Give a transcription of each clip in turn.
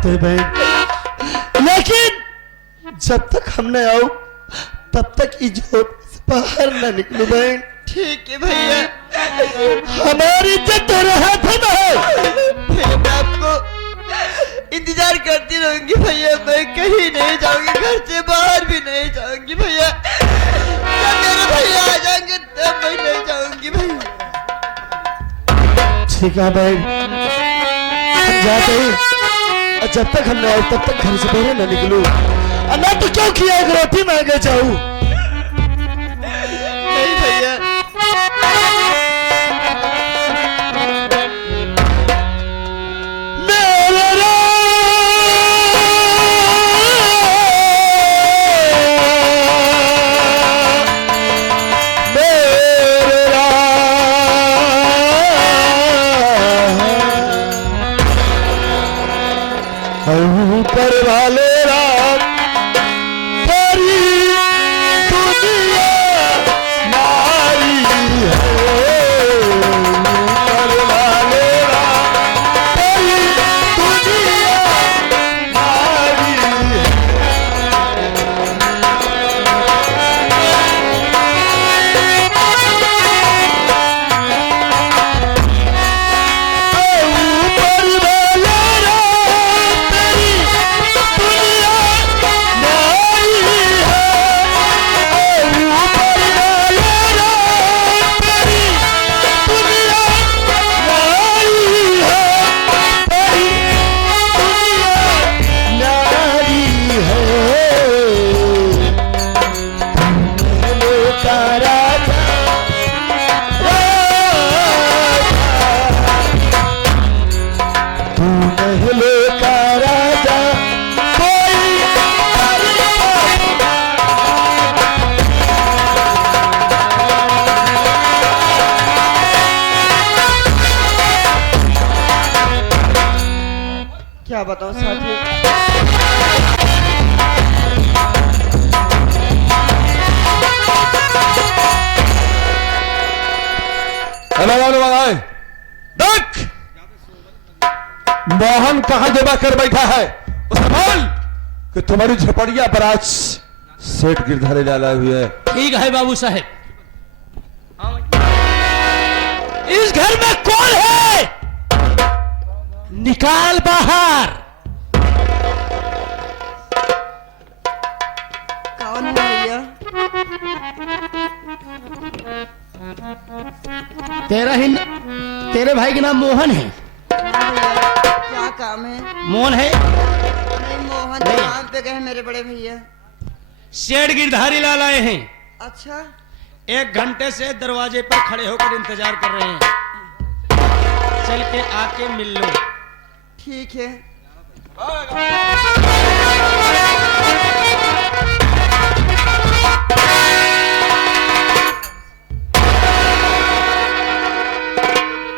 बात है बहन, लेकिन जब तक हम न आओ तब तक इज्जत से बाहर न निकलो बहन। ठीक है भैया, हमारी इज्जत तेरे हाथों में है। भैया मैं आपको इंतजार करती रहूंगी भैया, मैं कहीं नहीं जाऊंगी, घर से बाहर भी नहीं जाऊंगी भैया। जब मेरे भैया आ जाएंगे तब मैं नहीं जाऊंगी भैया। ठीक है बहन, हम जाते हैं, और जब तक हम न आए तब तक घर से बाहर न निकलो। ना तो क्यों किया एक रोटी मांगे जाऊं। नहीं भैया, ऊपर वाले राम तेरी दुनिया नारी है। ऊपर वाले राम तेरी दुनिया नारी है। क्या बताऊं साथी, देख मोहन कहां जमा कर बैठा है, उसे बोल कि तुम्हारी झपड़िया पर आज सेठ गिरधारी डाला हुई है। ठीक है बाबू साहेब। इस घर में कौन है? निकाल बाहर। कौन है भैया? तेरे भाई का नाम मोहन है। हाँ भैया, क्या काम है? मोहन है? नहीं, मोहन तो काम पे गए मेरे बड़े भैया। सेठ गिरधारी लाल आए हैं। अच्छा, 1 घंटे से दरवाजे पर खड़े होकर इंतजार कर रहे हैं, चल के आके मिल लो। ठीक है।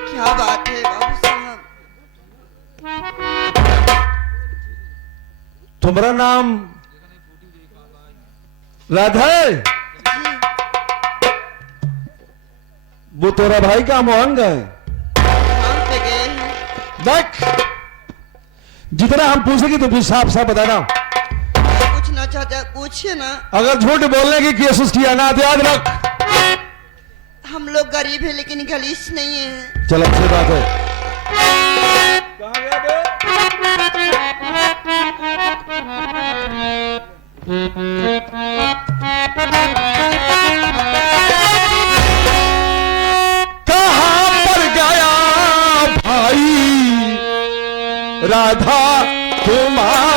क्या बात है बाबू साहब? तुम्हारा नाम राधा है? वो तोरा भाई का मोहन गए? काम पे गए हैं। देख जितना हम पूछेंगे तो भी साफ साफ बताना। पूछना चाहते हैं पूछिए ना। अगर झूठ बोलने की कोशिश किया ना तो याद रख, हम लोग गरीब हैं लेकिन गलीस नहीं है। चल अच्छी बात है। कहां पर गया भाई राधा तुम्हारा?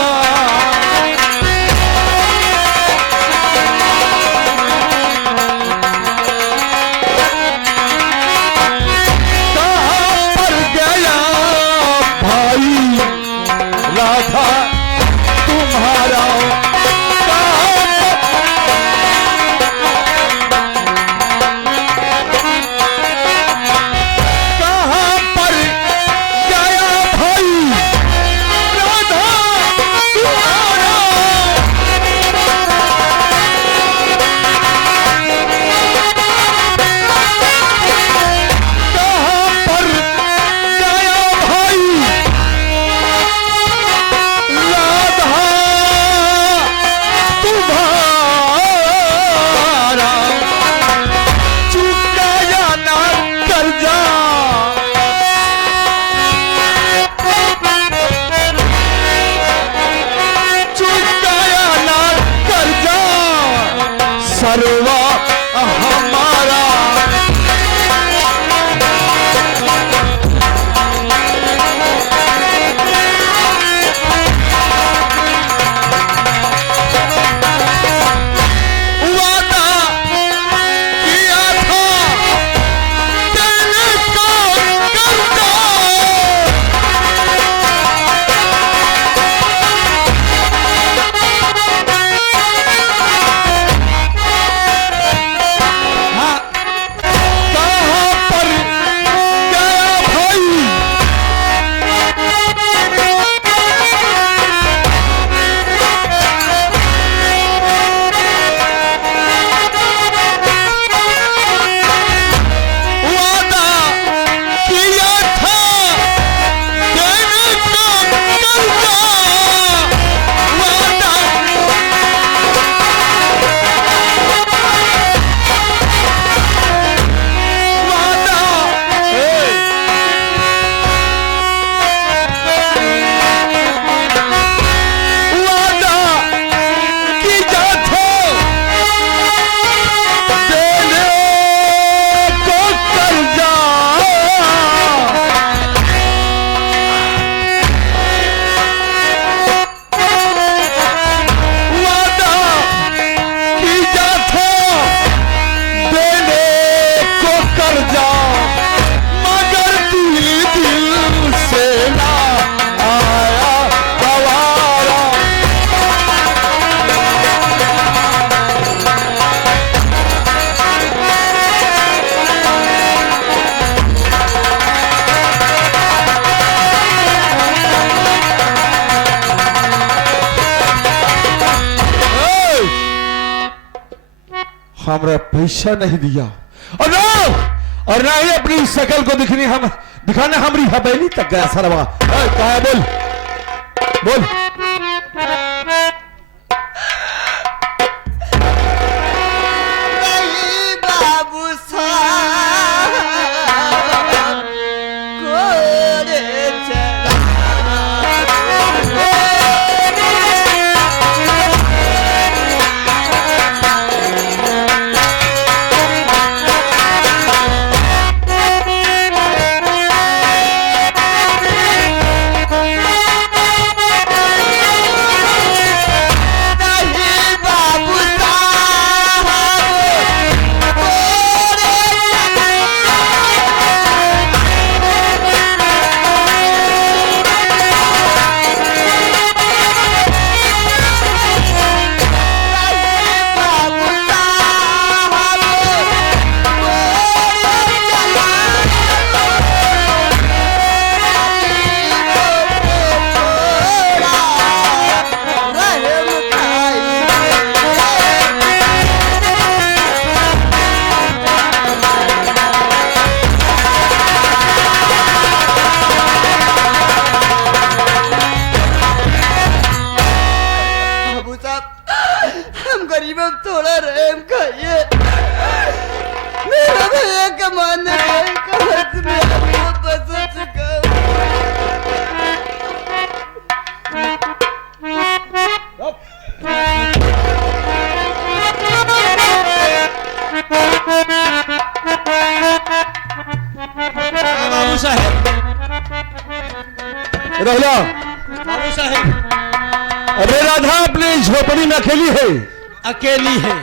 हमारा पैसा नहीं दिया और ना ही अपनी शकल को दिखाना हमारी हवेली तक गया सरवा। क्या है बोल बोल। नहीं बाबू साहब कोरे चला थोड़ा रहम खाइए। मेरा भैया कमाने का हाथ में आपको बस चुका बाबू साहेब, राहुला बाबू साहेब, अरे राधा अपनी झोपड़ी में अकेली है। अकेली है।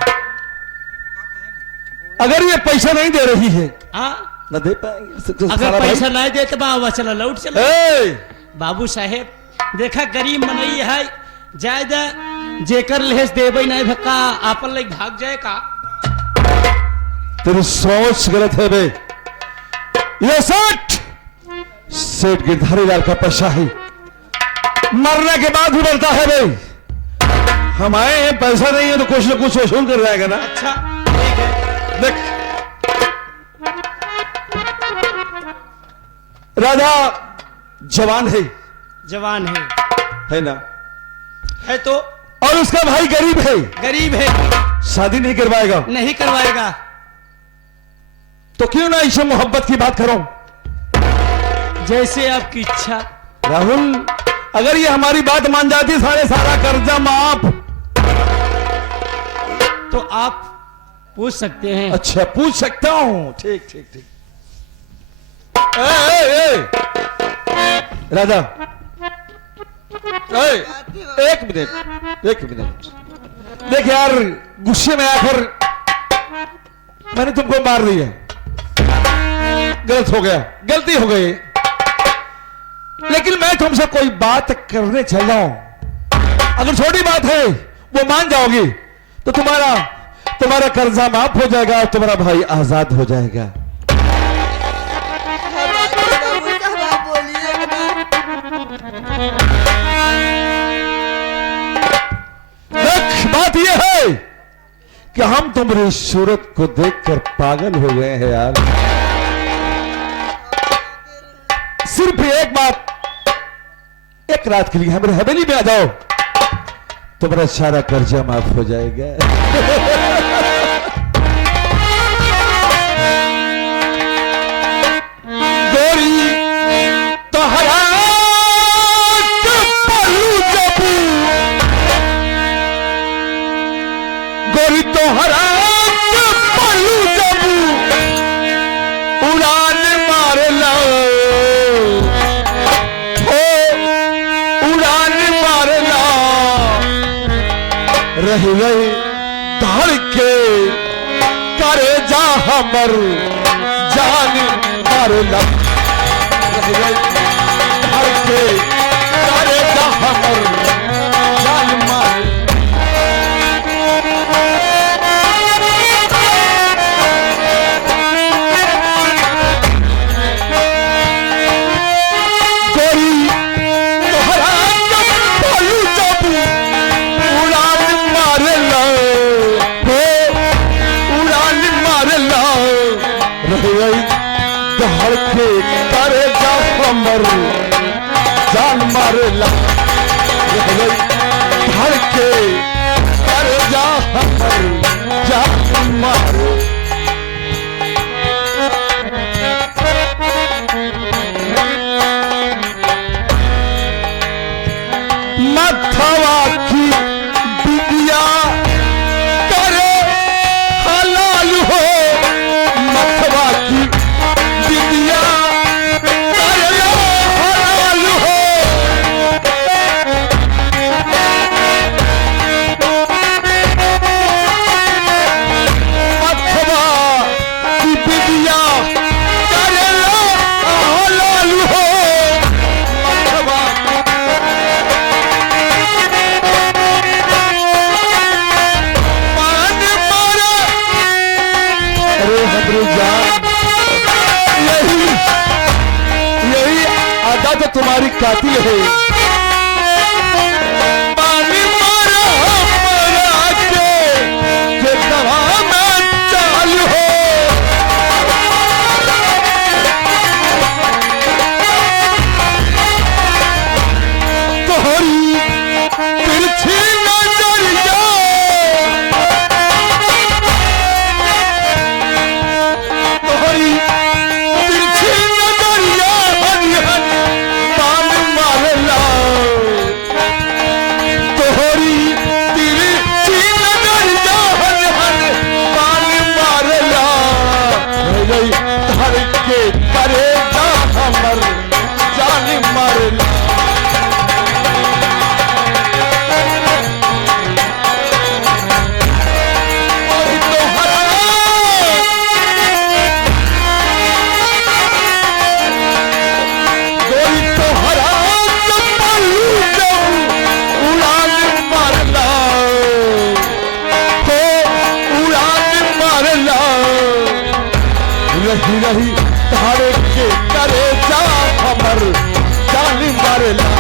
अगर ये पैसा नहीं दे रही है हाँ, न दे पाएंगे। अगर पैसा नहीं दे तो बाबा चला लौट चला। बाबू साहेब देखा गरीब मनई है, ज्यादा जेकर लेस देवे नहीं भक्का आपन लग भाग जाए का। तेरी सोच गलत है बे। ये सेठ गिरधारी लाल का पैसा है, मरने के बाद भी बढ़ता है बे। हम आए हैं, पैसा नहीं है तो कुछ ना कुछ वसूल कर जाएगा ना। अच्छा ठीक है। देख राधा जवान जवान है ना, है तो, और उसका भाई गरीब है। गरीब है, शादी नहीं करवाएगा। नहीं करवाएगा तो क्यों ना इसे मोहब्बत की बात करो। जैसे आपकी इच्छा। राहुल अगर ये हमारी बात मान जाती सारा कर्जा माफ। तो आप पूछ सकते हैं। अच्छा पूछ सकता हूं, ठीक ठीक ठीक। राधा एक मिनट देख यार, गुस्से में आकर मैंने तुमको मार दिया, गलत हो गया, गलती हो गई। लेकिन मैं तुमसे कोई बात करने चल रहा हूं, अगर छोटी बात है वो मान जाओगी तो तुम्हारा कर्जा माफ हो जाएगा और तुम्हारा भाई आजाद हो जाएगा। बात यह है कि हम तुम्हारी सूरत को देखकर पागल हो गए हैं यार। सिर्फ एक बात, एक रात के लिए हमारे हवेली में आ जाओ, तुम्हारा सारा कर्जा माफ हो जाएगा। गोरी तोहरा पल्लू जबू, गोरी तोहरा पल्लू जबू उड़ान मार लो, उड़ान मार लो, रही रही धड़ के करे जा हमर जान मार लो, रही रही धड़ के करे जा हमर जान मार। हमर जान मारेला धड़ के कर जा हमर जान मारे मथवा की बिटिया करे हलाल हो मथवा की बिटिया करे हलाल हो मथवा की बिटिया करे हलाल हो मथवा यही आदत तो तुम्हारी कातिल है पानी मारा मरा के दवा में चालू हो तोहरी तिरछी नजरिया तोहरी तिरछी नजरिया हन हन तान मारला तोहरी तिरछी नजरिया हन हन तान मारला धर के करेगा हमर जान मारला रही रही तारे के करे जा हमर जान मारला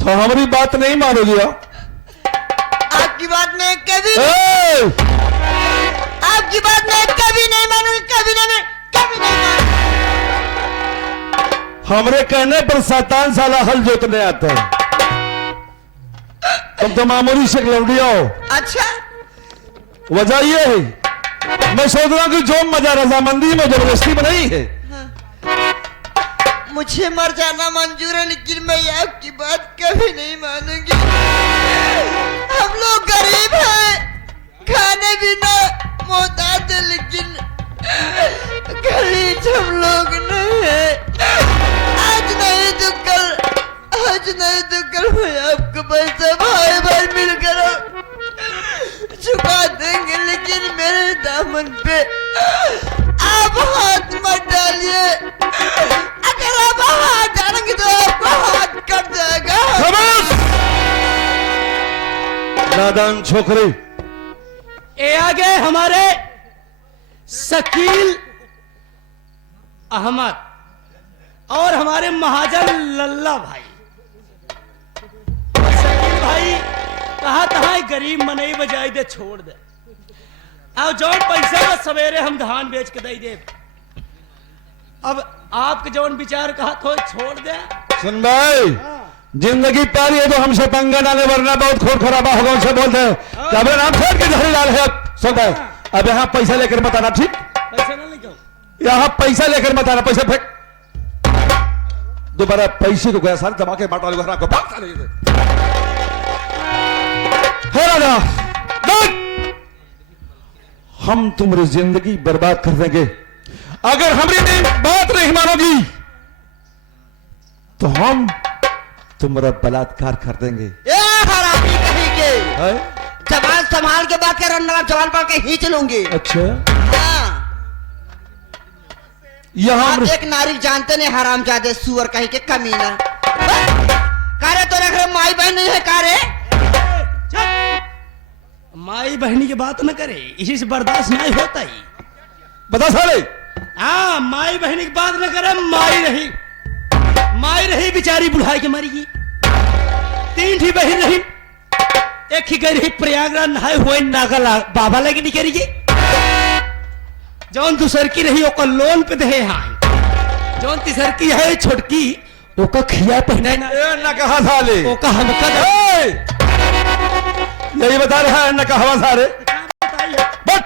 तो हमारी बात नहीं मानोगी आपकी बात मैं कभी ए! आपकी बात मैं कभी नहीं मानूंगी कभी नहीं मानूंगी हमरे कहने पर 7 साल हल जोतने आता है तुम तो मामूली से लौड़ी हो अच्छा वजह ये है मैं सोच रहा हूं कि जो मजा रजामंदी में जबरदस्ती बनाई है मुझे मर जाना मंजूर है लेकिन मैं आपकी बात कभी नहीं मानूंगी हम लोग गरीब हैं खाने बिना मोहताज है लेकिन गरीब हम लोग नहीं है आज नहीं तो कल मैं आपको पैसा भाई भाई मिलकर चुका देंगे लेकिन मेरे दामन पे आप हाथ मत डालिए अगर आप हाथ डालेंगे तो आपको हाथ कट जाएगा नादान छोकरी ये आगे हमारे शकील अहमद और हमारे महाजन लल्ला भाई शकील भाई कहा तहा गरीब मनई बजाई दे छोड़ दे और जौन पैसा सवेरे हम धान बेच के दे दे अब आपके जौन विचार कहा तो छोड़ दे सुन भाई जिंदगी पारी है तो हमसे पंगा डाले वरना बहुत खून खराबा होगा उनसे बोलते हैं कि अब नाम छोड़ के जहरी लाल है सुन भाई अब यहाँ पैसा लेकर मत आना ठीक पैसा ना लेकर यहाँ पैसा लेकर मत आना पैसा फेंक दोबारा पैसे को गया सारे धमाके बाट वाले को भाग साले हे राजा हम तुम्हारी जिंदगी बर्बाद कर देंगे अगर हमारी बात नहीं मानोगी तो हम तुम्हारा बलात्कार कर देंगे ए हरामी कहीं के है? जबान संभाल के बात कर रहा जबान पकड़ के खींच लूंगी अच्छा हाँ। यहाँ आप एक नारी जानते नहीं हरामजादे सुअर कहीं के कमीना कारे तो रख रहे माई बहन नहीं है कारे माई बहनी की बात न करे इसी से बर्दाश्त नहीं होता ही बता साले हाँ माई बहनी की बात न करे माई रही बेचारी बुढ़ाई के मरी 3 थी बहन रही एक ही गई रही प्रयागराज नहाए हुए नागल बाबा लगी नहीं करी जौन दूसर की रही ओका लोन पे दे हाय जौन तीसर की है छोटकी ओका खिया पहना ना ए न कहा साले ओका हमका ए! यही बता रहा है न कहा सारे बट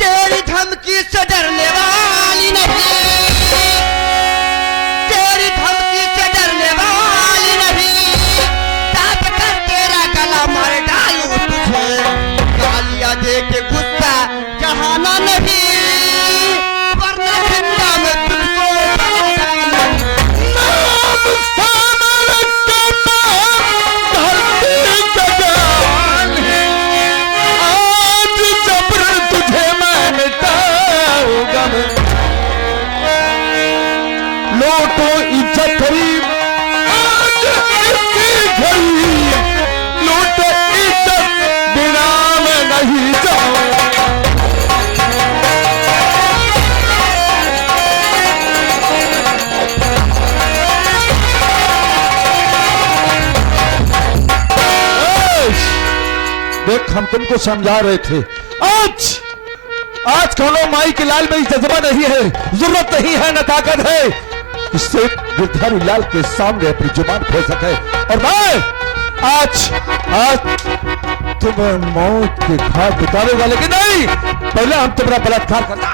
तेरी धमकी से डरने वाली नहीं, तेरी धमकी से डरने वाली नहीं, दाब कर तेरा गला मार डालूं तुझे, गालियां दे के गुस्सा जहाना नहीं, वरना जिंदा में तुझको नाम सामर का धरती का जान है, आज जबर तुझे मैं मिटाऊंगा मैं। लौटो इज्जत गरीब आज इसी घड़ी, लौटो इज्जत बिना मैं नहीं जाऊंगा। देख हम तुमको समझा रहे थे, आज कौनो माई के लाल में जज्बा नहीं है, जरूरत नहीं है न ताकत है, इससे गिरधारी लाल के सामने अपनी जुबान खोल सके। और मैं आज तुम्हें मौत के घाट उतारेगा, लेकिन नहीं, पहले हम तुम्हारा बलात्कार करना।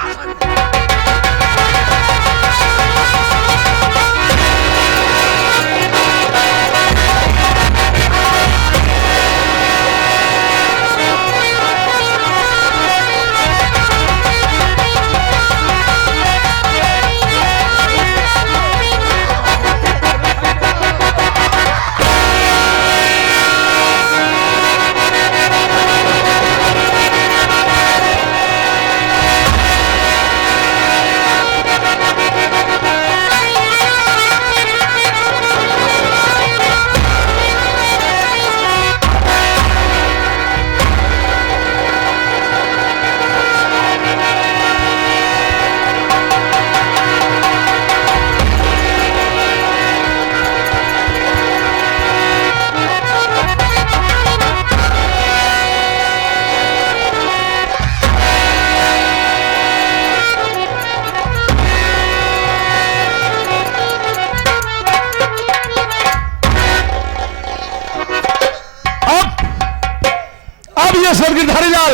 सर गिरधारी लाल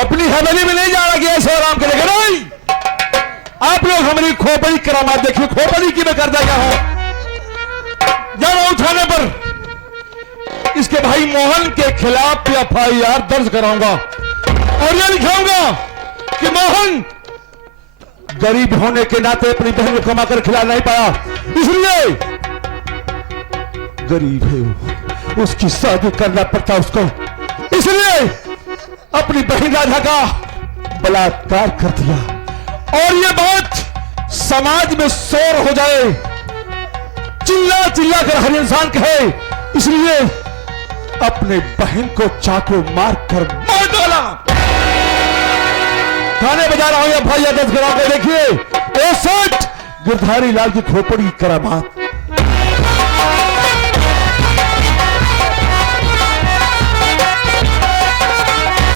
अपनी हवेली में नहीं जा रहा कि ऐसे आराम करेगा, नहीं। आप लोग हमारी खोपड़ी करामात देखिए, खोपड़ी की मैं करता क्या हूं। जब उठाने पर इसके भाई मोहन के खिलाफ FIR दर्ज कराऊंगा और यह लिखाऊंगा कि मोहन गरीब होने के नाते अपनी बहन को कमाकर खिला नहीं पाया, इसलिए गरीब है वो, उसकी शादी करना पड़ता उसको, इसलिए अपनी बहन राधा का बलात्कार कर दिया। और ये बात समाज में शोर हो जाए, चिल्ला चिल्ला कर हर इंसान कहे, इसलिए अपने बहन को चाकू मार कर मार डाला। थाने बजा रहा हूं या भाई दर्ज करा के देखिए, 61 गिरधारी लाल की खोपड़ी करामात।